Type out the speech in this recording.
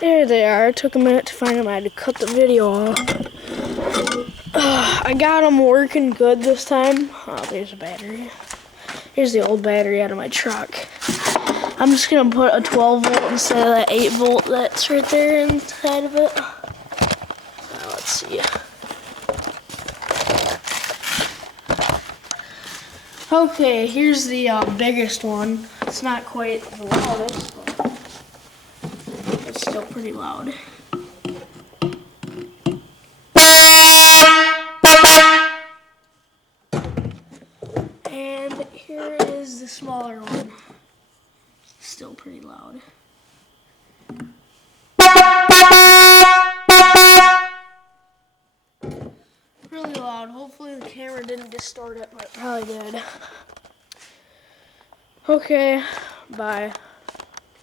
There they are. It took a minute to find them. I had to cut the video off. I got them working good this time. Oh, there's a battery. Here's the old battery out of my truck. I'm just going to put a 12 volt instead of that 8 volt that's right there inside of it. Let's see. Okay, here's the biggest one. It's not quite the loudest, but it's still pretty loud. And here is the smaller one. Still pretty loud. Really loud. Hopefully the camera didn't distort it, but it probably did. Okay, bye.